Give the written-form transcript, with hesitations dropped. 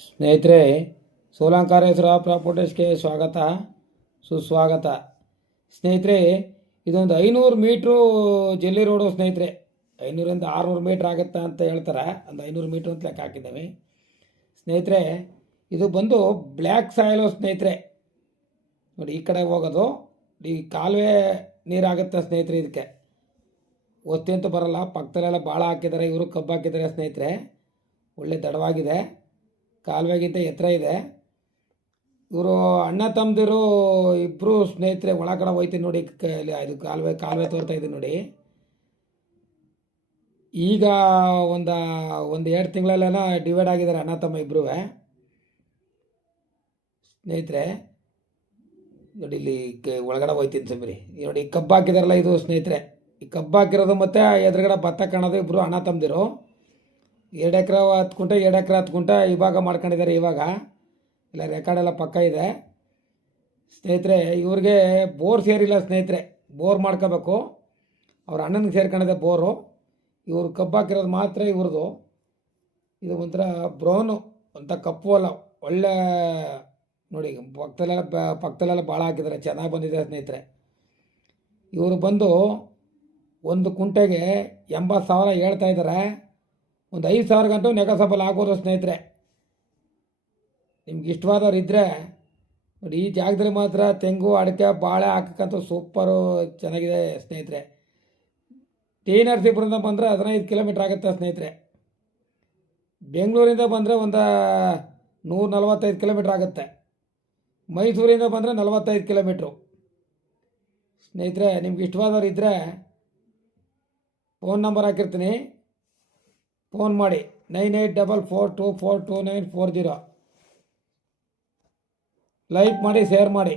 ಸ್ನೇಹಿತರೆ, ಸೋಲಂಕಾರೇಶ್ವರ ಪ್ರಾಪರ್ಟೀಸ್ಗೆ ಸ್ವಾಗತ ಸುಸ್ವಾಗತ. ಸ್ನೇಹಿತರೆ, ಇದೊಂದು 500 ಮೀಟ್ರು ಜಲ್ಲಿ ರೋಡು ಸ್ನೇಹಿತರೆ. 500ರಿಂದ 600 ಮೀಟ್ರ್ ಆಗುತ್ತೆ ಅಂತ ಹೇಳ್ತಾರೆ. ಒಂದು 500 ಮೀಟ್ರ್ ಅಂತ ಲೆಕ್ಕ ಹಾಕಿದ್ದೇವೆ ಸ್ನೇಹಿತರೆ. ಇದು ಬಂದು ಬ್ಲ್ಯಾಕ್ ಸಾಯಿಲು ಸ್ನೇಹಿತರೆ. ನೋಡಿ, ಈ ಕಡೆ ಹೋಗೋದು ಈ ಕಾಲುವೆ ನೀರಾಗುತ್ತೆ ಸ್ನೇಹಿತರೆ. ಇದಕ್ಕೆ ಒತ್ತಿ ಅಂತೂ ಬರಲ್ಲ. ಪಕ್ಕದಲ್ಲೆಲ್ಲ ಭಾಳ ಹಾಕಿದ್ದಾರೆ, ಇವರು ಕಬ್ಬು ಹಾಕಿದ್ದಾರೆ ಸ್ನೇಹಿತರೆ. ಒಳ್ಳೆ ದಡವಾಗಿದೆ, ಕಾಲುವೆಗಿಂತ ಎತ್ತರ ಇದೆ. ಇವರು ಅಣ್ಣ ತಮ್ಮದಿರು ಇಬ್ಬರು ಸ್ನೇಹಿತರೆ. ಒಳಗಡೆ ಹೋಯ್ತೀನಿ ನೋಡಿ, ಇದು ಕಾಲುವೆ ತೋರ್ತಾ ಇದೆ ನೋಡಿ. ಈಗ ಒಂದು 2 ತಿಂಗಳಲ್ಲೆಲ್ಲ ಡಿವೈಡ್ ಆಗಿದ್ದಾರೆ ಅಣ್ಣ ತಮ್ಮ ಇಬ್ಬರೂ ಸ್ನೇಹಿತರೆ. ನೋಡಿ, ಇಲ್ಲಿ ಒಳಗಡೆ ಹೋಯ್ತೀನಿ ಸಮೀರಿ. ನೋಡಿ, ಕಬ್ಬು ಹಾಕಿದಾರಲ್ಲ ಇದು ಸ್ನೇಹಿತರೆ. ಈ ಕಬ್ಬು ಹಾಕಿರೋದು ಮತ್ತು ಎದುರುಗಡೆ ಭತ್ತ ಕಾಣೋದು ಇಬ್ಬರು ಅಣ್ಣ ತಮ್ಮದಿರು. 2 ಎಕರೆ 10 ಗುಂಟೆ 2 ಎಕರೆ 10 ಗುಂಟೆ ಇವಾಗ ಮಾಡ್ಕೊಂಡಿದ್ದಾರೆ. ಇವಾಗ ಇಲ್ಲ, ರೆಕಾರ್ಡೆಲ್ಲ ಪಕ್ಕ ಇದೆ ಸ್ನೇಹಿತರೆ. ಇವ್ರಿಗೆ ಬೋರ್ ಸೇರಿಲ್ಲ ಸ್ನೇಹಿತರೆ. ಬೋರ್ ಮಾಡ್ಕೋಬೇಕು. ಅವ್ರ ಅಣ್ಣನಿಗೆ ಸೇರ್ಕೊಂಡಿದೆ ಬೋರು. ಇವರು ಕಬ್ಬು ಹಾಕಿರೋದು ಮಾತ್ರ ಇವ್ರದ್ದು. ಇದು ಒಂಥರ ಬ್ರೌನು ಅಂತ ಕಪ್ಪು ಅಲ್ಲ, ಒಳ್ಳೆ ನೋಡಿ. ಪಕ್ಕದಲ್ಲೆಲ್ಲ ಭಾಳ ಹಾಕಿದ್ದಾರೆ, ಚೆನ್ನಾಗಿ ಬಂದಿದೆ ಸ್ನೇಹಿತರೆ. ಇವರು ಬಂದು 1 ಕುಂಟೆಗೆ 80,000 ಹೇಳ್ತಾ ಇದ್ದಾರೆ. ಒಂದು 5,000 ಗಂಟು ನೆಗೋಸಬಲ್ ಆಗ್ಬೋದು ಸ್ನೇಹಿತರೆ. ನಿಮ್ಗೆ ಇಷ್ಟವಾದವ್ರು ಇದ್ದರೆ ನೋಡಿ, ಈ ಜಾಗದಲ್ಲಿ ಮಾತ್ರ ತೆಂಗು ಅಡಿಕೆ ಬಾಳೆ ಹಾಕಕ್ಕಂತೂ ಸೂಪರು ಚೆನ್ನಾಗಿದೆ ಸ್ನೇಹಿತರೆ. ಟಿ ನರಸೀಪುರದಿಂದ ಬಂದರೆ 15 ಕಿಲೋಮೀಟ್ರ್ ಆಗುತ್ತೆ ಸ್ನೇಹಿತರೆ. ಬೆಂಗಳೂರಿಂದ ಬಂದರೆ ಒಂದು 145 ಕಿಲೋಮೀಟ್ರ್ ಆಗುತ್ತೆ. ಮೈಸೂರಿಂದ ಬಂದರೆ 45 ಕಿಲೋಮೀಟ್ರು ಸ್ನೇಹಿತರೆ. ನಿಮ್ಗೆ ಇಷ್ಟವಾದವ್ರು ಇದ್ದರೆ ಫೋನ್ ನಂಬರ್ ಹಾಕಿರ್ತೀನಿ, ಫೋನ್ ಮಾಡಿ. 9844242940. ಲೈಕ್ ಮಾಡಿ, ಶೇರ್ ಮಾಡಿ.